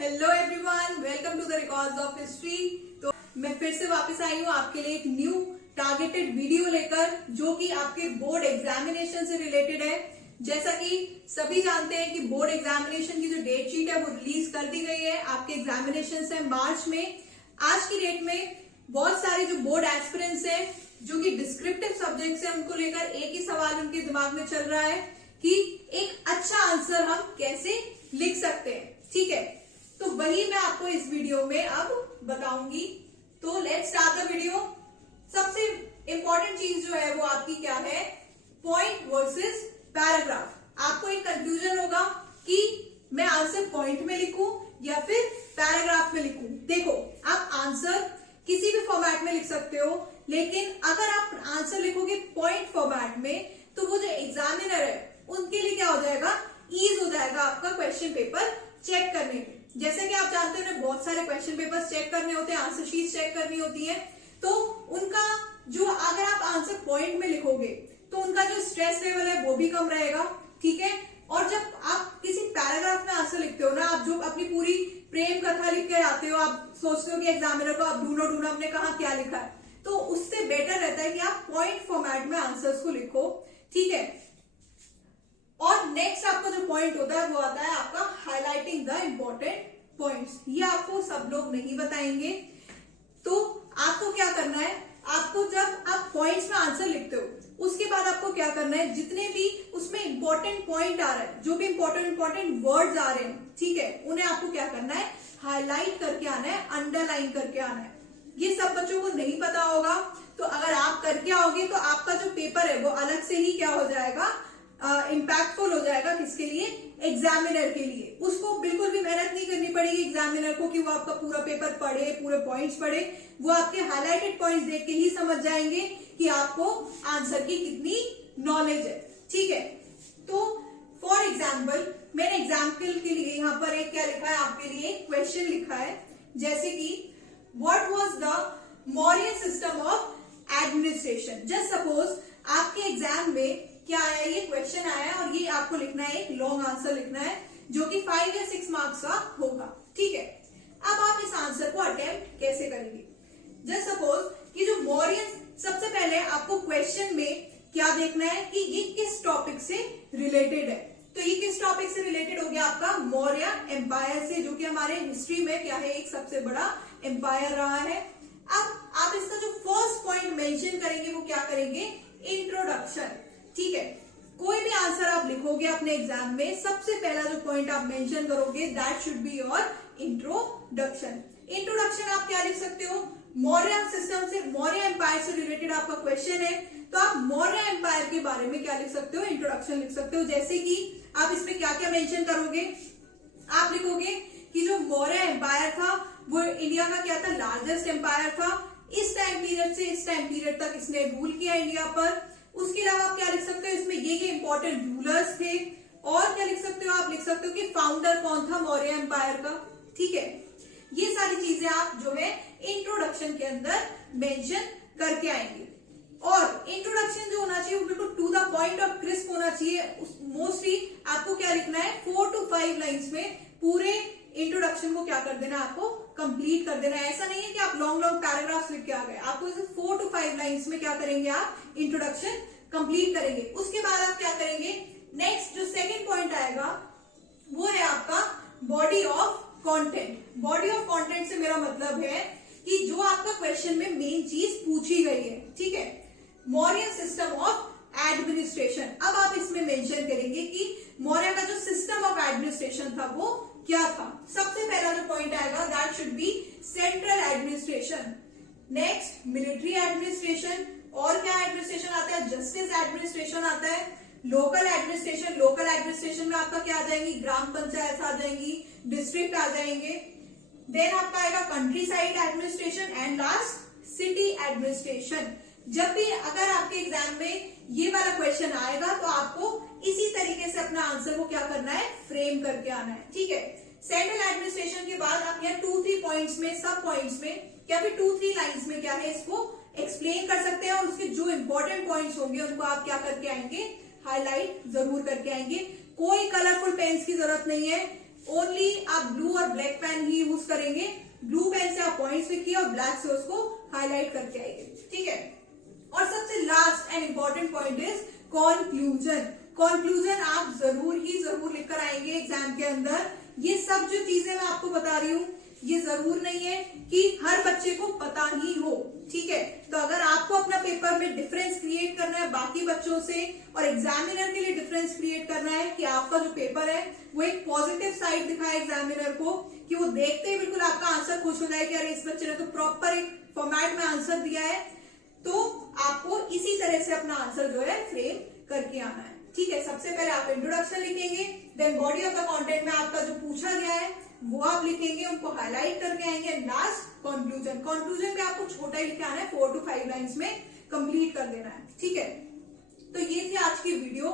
Hello everyone, welcome to the records of history. तो मैं फिर से वापस आई हूँ आपके लिए एक न्यू टारगेटेड वीडियो लेकर, जो कि आपके बोर्ड एग्जामिनेशन से रिलेटेड है। जैसा कि सभी जानते हैं कि बोर्ड एग्जामिनेशन की जो डेट शीट है वो रिलीज कर दी गई है। आपके एग्जामिनेशन है मार्च में। आज की डेट में बहुत सारे जो बोर्ड एस्पिरेंट्स हैं जो कि डिस्क्रिप्टिव सब्जेक्ट्स हैं, उनको लेकर एक ही सवाल उनके दिमाग में चल रहा है कि एक अच्छा आंसर हम कैसे लिख सकते हैं। ठीक है, तो वही मैं आपको इस वीडियो में अब बताऊंगी। तो लेट्स स्टार्ट द वीडियो। सबसे इंपॉर्टेंट चीज जो है वो आपकी क्या है, पॉइंट वर्सेस पैराग्राफ। आपको एक कंफ्यूजन होगा कि मैं आंसर पॉइंट में लिखूं या फिर पैराग्राफ में लिखूं। देखो, आप आंसर किसी भी फॉर्मेट में लिख सकते हो, लेकिन अगर आप आंसर लिखोगे पॉइंट फॉर्मेट में तो वो जो एग्जामिनर है उनके लिए क्या हो जाएगा, ईज हो जाएगा आपका क्वेश्चन पेपर चेक करने में। जैसे कि आप जानते हो बहुत सारे क्वेश्चन पेपर्स चेक करने होते हैं, आंसर शीट चेक करनी होती है, तो उनका जो अगर आप आंसर पॉइंट में लिखोगे तो उनका जो स्ट्रेस लेवल है वो भी कम रहेगा। ठीक है, और जब आप किसी पैराग्राफ में आंसर लिखते हो ना, आप जो अपनी पूरी प्रेम कथा लिख के आते हो, आप सोचते हो कि एग्जामिनर को आप ढूंढो हमने कहा क्या लिखा है, तो उससे बेटर रहता है कि आप पॉइंट फॉर्मेट में आंसर्स को लिखो। ठीक है, और नेक्स्ट आपका जो पॉइंट होता है वो आता है आपका हाईलाइटिंग द इंपॉर्टेंट पॉइंट्स। ये आपको सब लोग नहीं बताएंगे। तो आपको क्या करना है, आपको जब आप पॉइंट्स में आंसर लिखते हो उसके बाद आपको क्या करना है, जितने भी उसमें इंपॉर्टेंट पॉइंट आ रहा है, जो भी इंपॉर्टेंट वर्ड्स आ रहे हैं, ठीक है, उन्हें आपको क्या करना है, हाईलाइट करके आना है, अंडरलाइन करके आना है। ये सब बच्चों को नहीं पता होगा, तो अगर आप करके आओगे तो आपका जो पेपर है वो अलग से ही क्या हो जाएगा, इम्पैक्टफुल हो जाएगा। किसके लिए, एग्जामिनर के लिए। उसको बिल्कुल भी मेहनत नहीं करनी पड़ेगी एग्जामिनर को कि वो आपका पूरा पेपर पढ़े, पूरे पॉइंट्स पढ़े। वो आपके हाईलाइटेड पॉइंट्स देख के ही समझ जाएंगे कि आपको आंसर की कितनी नॉलेज है। ठीक है, तो फॉर एग्जाम्पल मैंने एग्जाम्पल के लिए यहाँ पर एक क्या लिखा है, आपके लिए क्वेश्चन लिखा है, जैसे कि what was the Maurya system of administration. Just suppose आपके एग्जाम में क्या आया, ये क्वेश्चन आया और ये आपको लिखना है, एक लॉन्ग आंसर लिखना है जो कि 5 या 6 मार्क्स का होगा। ठीक है, अब आप इस आंसर को अटेम्प्ट कैसे करेंगे। जस्ट सपोज कि जो मौर्य, सबसे पहले आपको क्वेश्चन में क्या देखना है कि ये किस टॉपिक से रिलेटेड है। तो ये किस टॉपिक से रिलेटेड हो गया, आपका मौर्य एम्पायर से, जो कि हमारे हिस्ट्री में क्या है, एक सबसे बड़ा एम्पायर रहा है। अब आप इसका जो फर्स्ट पॉइंट मेंशन करेंगे वो क्या करेंगे, इंट्रोडक्शन। ठीक है, कोई भी आंसर आप लिखोगे अपने एग्जाम में, सबसे पहला जो पॉइंट आप मेंशन करोगे that should be your introduction. Introduction आप क्या लिख सकते हो, मौर्य सिस्टम से, मौर्य एम्पायर से रिलेटेड आपका क्वेश्चन है, तो आप मौर्य एम्पायर के बारे में क्या लिख सकते हो, इंट्रोडक्शन लिख सकते हो। जैसे कि आप इसमें क्या क्या मेंशन करोगे, आप लिखोगे कि जो मौर्य एम्पायर था वो इंडिया का क्या था, लार्जेस्ट एम्पायर था। इस टाइम पीरियड से इस टाइम पीरियड तक इसने रूल किया इंडिया पर। उसके अलावा आप क्या लिख सकते हो, इसमें ये इंपॉर्टेंट रूलर्स थे। और क्या लिख सकते हो, आप लिख सकते हो कि फाउंडर कौन था मौर्य एम्पायर का। ठीक है, ये सारी चीजें आप जो है इंट्रोडक्शन के अंदर मेंशन करके आएंगे। और इंट्रोडक्शन जो होना चाहिए वो बिल्कुल टू द पॉइंट और क्रिस्प होना चाहिए। मोस्टली आपको क्या लिखना है, 4 to 5 लाइन्स में पूरे इंट्रोडक्शन को क्या कर देना, आपको कंप्लीट कर देना है। ऐसा नहीं है कि आप लॉन्ग पैराग्राफ्स लिख के आ गए, आपको इसे 4 to 5 लाइन्स में क्या करेंगे, आप इंट्रोडक्शन कंप्लीट करेंगे। उसके बाद आप क्या करेंगे, नेक्स्ट जो सेकंड पॉइंट आएगा वो है आपका body of content. Body of content से मेरा मतलब है कि जो आपका क्वेश्चन में मेन चीज पूछी गई है। ठीक है, मौर्य सिस्टम ऑफ एडमिनिस्ट्रेशन। अब आप इसमें मेंशन करेंगे कि मौर्य का जो सिस्टम ऑफ एडमिनिस्ट्रेशन था वो क्या था। सबसे पहला जो पॉइंट आएगा that should be central administration. Next military administration. और क्या एडमिनिस्ट्रेशन आता है, जस्टिस एडमिनिस्ट्रेशन आता है, लोकल एडमिनिस्ट्रेशन। लोकल एडमिनिस्ट्रेशन में आपका क्या आ जाएंगी, ग्राम पंचायत आ जाएंगी, डिस्ट्रिक्ट आ जाएंगे। देन आपका आएगा country side administration and last city administration. जब भी अगर आपके एग्जाम में ये वाला क्वेश्चन आएगा तो आपको इसी तरीके से अपना आंसर को क्या करना है, फ्रेम करके आना है। ठीक है, सेंट्रल एडमिनिस्ट्रेशन के बाद आप यहाँ 2-3 पॉइंट्स में, सब पॉइंट्स में या फिर 2-3 लाइन्स में क्या है, इसको एक्सप्लेन कर सकते हैं। और उसके जो इंपॉर्टेंट पॉइंट्स होंगे उनको आप क्या करके आएंगे, हाईलाइट जरूर करके आएंगे। कोई कलरफुल पेन्स की जरूरत नहीं है, ओनली आप ब्लू और ब्लैक पेन ही यूज करेंगे। ब्लू पेन से आप पॉइंट्स लिखिए और ब्लैक से उसको हाईलाइट करके आइए, ठीक है। और सबसे last and important point is conclusion. Conclusion आप जरूर लिखकर आएंगे एग्जाम के अंदर। ये सब जो चीजें मैं आपको बता रही हूँ, ये जरूर नहीं है कि हर बच्चे को पता ही हो, ठीक है। तो अगर आपको अपना पेपर में डिफरेंस क्रिएट करना है बाकी बच्चों से और एग्जामिनर के लिए डिफरेंस क्रिएट करना है कि आपका जो पेपर है वो एक पॉजिटिव साइड दिखाए एग्जामिनर को, कि वो देखते ही बिल्कुल आपका आंसर खुश हो जाए कि अरे इस बच्चे ने तो प्रॉपर एक फॉर्मेट में आंसर दिया है, तो आपको इसी तरह से अपना आंसर जो है फ्रेम करके आना है, ठीक है। सबसे पहले आप इंट्रोडक्शन लिखेंगे, then body of the content में आपका जो पूछा गया है वो आप लिखेंगे, उनको हाईलाइट करके आएंगे। लास्ट कंक्लूजन, कंक्लूजन पे आपको छोटा ही लिखे आना है, 4 to 5 लाइंस में कंप्लीट कर देना है, ठीक है। तो ये थी आज की वीडियो।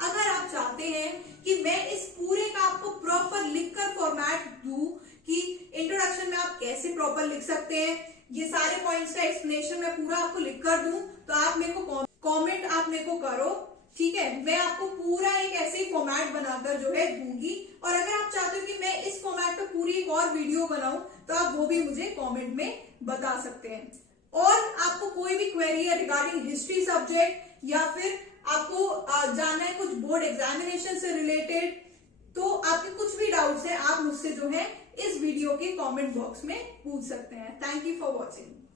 अगर आप चाहते हैं कि मैं इस पूरे का आपको प्रॉपर लिखकर फॉर्मेट दूं कि इंट्रोडक्शन में आप कैसे प्रॉपर लिख सकते हैं, ये सारे पॉइंट्स का एक्सप्लेनेशन मैं पूरा आपको लिखकर दूं, तो आप मेरे को कमेंट आप मेरे को करो, ठीक है। मैं आपको पूरा एक ऐसे ही फॉर्मेट बनाकर जो है दूंगी। और अगर आप चाहते हो कि मैं इस फॉर्मेट पे पूरी एक और वीडियो बनाऊं, तो आप वो भी मुझे कमेंट में बता सकते हैं। और आपको कोई भी क्वेरी है रिगार्डिंग हिस्ट्री सब्जेक्ट या फिर आपको जानना है कुछ बोर्ड एग्जामिनेशन से रिलेटेड, तो आपके कुछ भी डाउट्स है आप मुझसे जो है इस वीडियो के कमेंट बॉक्स में पूछ सकते हैं। Thank you for watching.